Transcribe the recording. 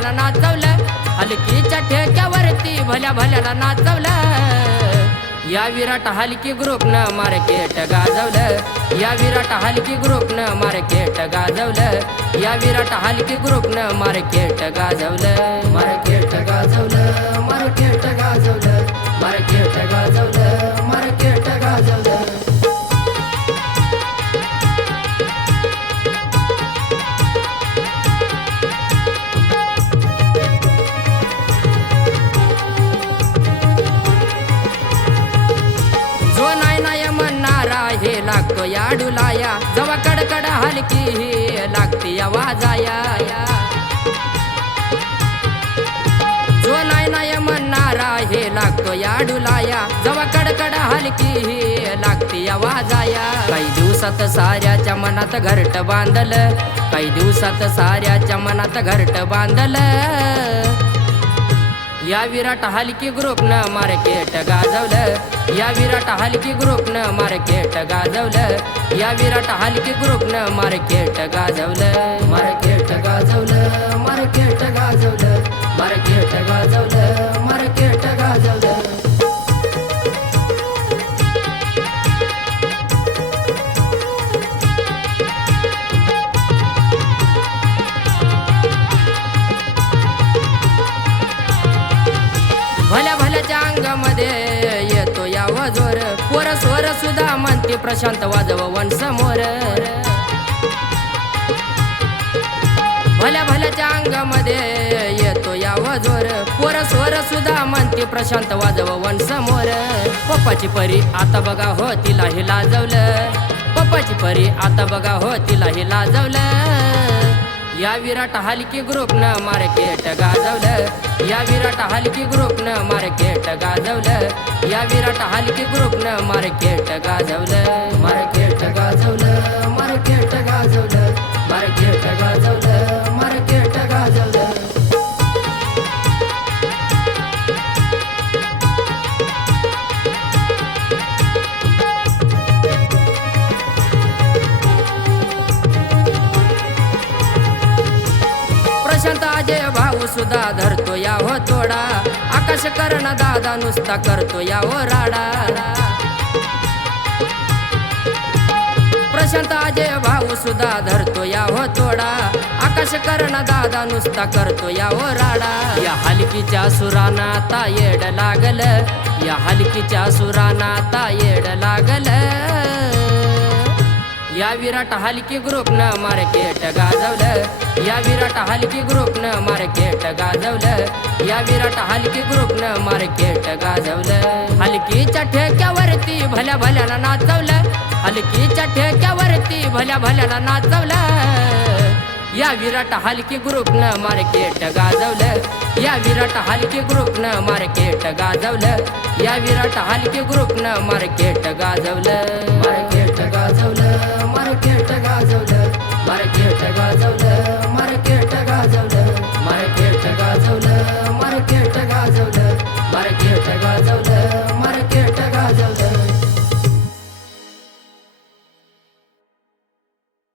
भल्याला नाचवलं. हलकीच्या ठेक्यावरती भल्या भल्याला नाचवलं. या विराट हलकी ग्रुपनं मार्केट गाजवलं. या विराट हलकी ग्रुपनं मार्केट गाजवलं. या विराट हलकी ग्रुपनं मार्केट गाजवलं. मार्केट लागतो या डुलाया. जवा कडकड हलकी ही लागते वाजाया जो नाही नाही म्हणणारा हे लागतो या डुलाया. जवा कडकड हलकी ही लागते वाजाया. काही दिवसात साऱ्याच्या मनात घरट बांधल. काही दिवसात साऱ्याच्या मनात घरट बांधल. या विराट हलकी ग्रुपनं मार्केट गाजवलं. या विराट हलकी ग्रुपनं मार्केट गाजवलं. या विराट हलकी ग्रुपनं मार्केट गाजवलं. मार्केट गाजवलं मार्केट गाजवलं. मार्केट गाजवलं. पोर सुद्धा म्हणते प्रशांत वाजव वन समोर. भल्या भल्याच्या अंगामध्ये येतो या वजोर. पोर स्वर सुद्धा म्हणते प्रशांत वाजव वन समोर. पप्पाची परी आता बघा हो तिला हे लाजवलं. पप्पाची परी आता बघा हो तिला हे लाजवलं. या विराट हलकी ग्रुपनं मार्केट गाजवलं. या विराट हलकी ग्रुपनं मार्केट गाजवलं. या विराट हलकी ग्रुपनं मार्केट गाजवलं. मार्केट गाजवलं मार्केट गाजवलं. मार्केट गाजवलं मार्केट गाजवलं. प्रशांत अजय भाऊ सुद्धा धरतो या आकाश करणा दादा नुसता करतो या हो राडा प्रशांत अजय भाऊ सुद्धा धरतो या हो तोडा. आकाश करण दादा नुसता करतो या ओ राडा या हलकीच्या सुराना आता येड लागल. या हलकीच्या सुराना आता येड लागल. या विराट हालकी ग्रुपनं मार्केट गाजवलं. या विराट हालकी ग्रुपनं मार्केट गाजवलं. या विराट हालकी ग्रुपनं मार्केट गाजवलं. हलकीच्या ठेक्यावरती भल्या भल्याला नाचवलं. हलकीच्या ठेक्यावरती भल्या भल्याला नाचवलं. या विराट हलकी ग्रुपनं मार्केट गाजवलं. या विराट हलकी ग्रुपनं मार्केट गाजवलं. या विराट हलकी ग्रुपनं मार्केट गाजवलं. गाजवलं मार्केट गाजवलं मार्केट गाजवलं मार्केट गाजवलं मार्केट गाजवलं मार्केट गाजवलं मार्केट गाजवलं.